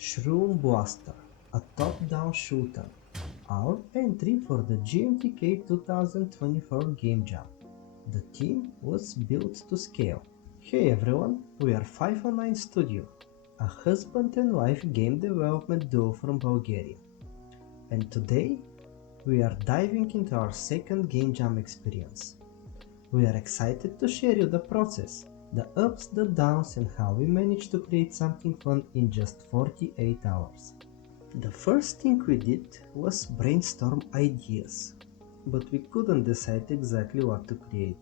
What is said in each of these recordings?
Shroom Blaster, a top-down shooter. Our entry for the GMTK 2024 Game Jam. The team was built to scale. Hey everyone, we are 509 Studio, a husband and wife game development duo from Bulgaria. And today, we are diving into our second Game Jam experience. We are excited to share you the process, the ups, the downs, and how we managed to create something fun in just 48 hours. The first thing we did was brainstorm ideas, but we couldn't decide exactly what to create.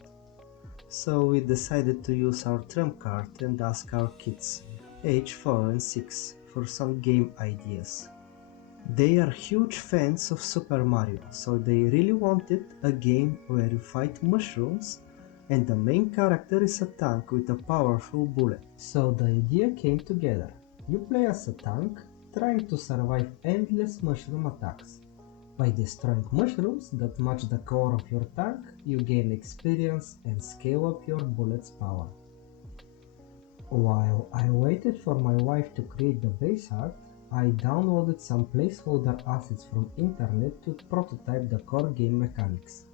So we decided to use our trump card and ask our kids, age 4 and 6, for some game ideas. They are huge fans of Super Mario, so they really wanted a game where you fight mushrooms and the main character is a tank with a powerful bullet. So the idea came together. You play as a tank, trying to survive endless mushroom attacks. By destroying mushrooms that match the core of your tank, you gain experience and scale up your bullet's power. While I waited for my wife to create the base art, I downloaded some placeholder assets from internet to prototype the core game mechanics.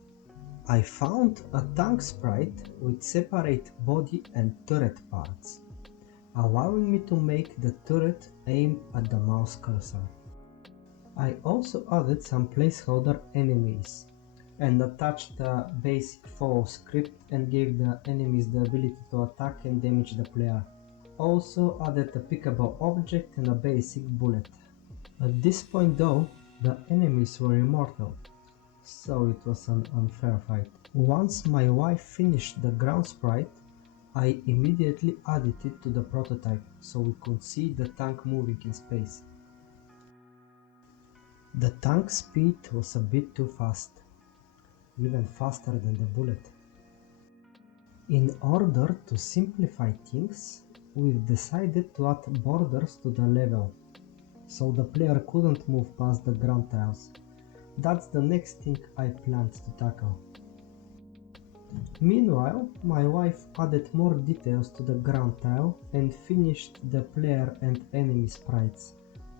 I found a tank sprite with separate body and turret parts, allowing me to make the turret aim at the mouse cursor. I also added some placeholder enemies and attached a basic follow script and gave the enemies the ability to attack and damage the player. Also added a pickable object and a basic bullet. At this point though, the enemies were immortal, so it was an unfair fight. Once my wife finished the ground sprite, I immediately added it to the prototype so we could see the tank moving in space. The tank speed was a bit too fast, even faster than the bullet. In order to simplify things, we've decided to add borders to the level, so the player couldn't move past the ground tiles. That's the next thing I planned to tackle. Meanwhile, my wife added more details to the ground tile and finished the player and enemy sprites,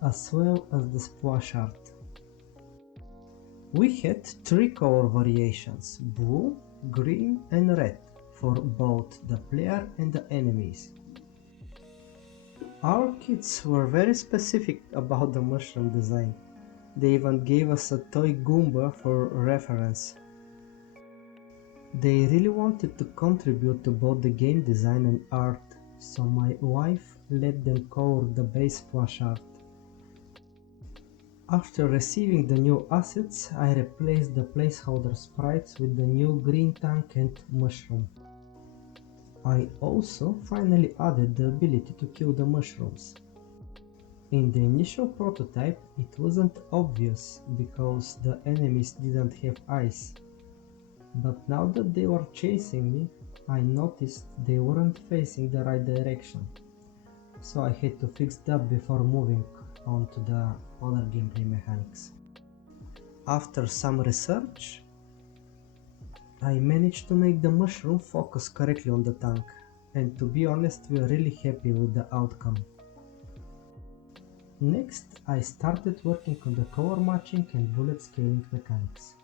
as well as the splash art. We had 3 color variations, blue, green and red, for both the player and the enemies. Our kids were very specific about the mushroom design. They even gave us a toy Goomba for reference. They really wanted to contribute to both the game design and art, so my wife let them color the base splash art. After receiving the new assets, I replaced the placeholder sprites with the new green tank and mushroom. I also finally added the ability to kill the mushrooms. In the initial prototype, it wasn't obvious because the enemies didn't have eyes. But now that they were chasing me, I noticed they weren't facing the right direction. So I had to fix that before moving on to the other gameplay mechanics. After some research, I managed to make the mushroom focus correctly on the tank, and to be honest, we are really happy with the outcome. Next, I started working on the color matching and bullet scaling mechanics.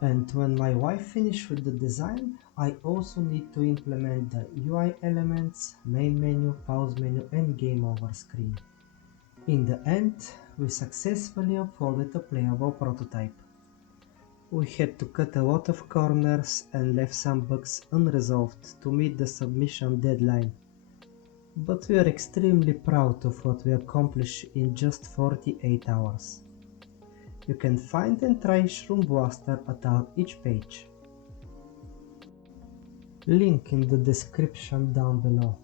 And when my wife finished with the design, I also need to implement the UI elements, main menu, pause menu and game over screen. In the end, we successfully uploaded a playable prototype. We had to cut a lot of corners and left some bugs unresolved to meet the submission deadline. But we are extremely proud of what we accomplished in just 48 hours. You can find and try Shroom Blaster at our itch page. Link in the description down below.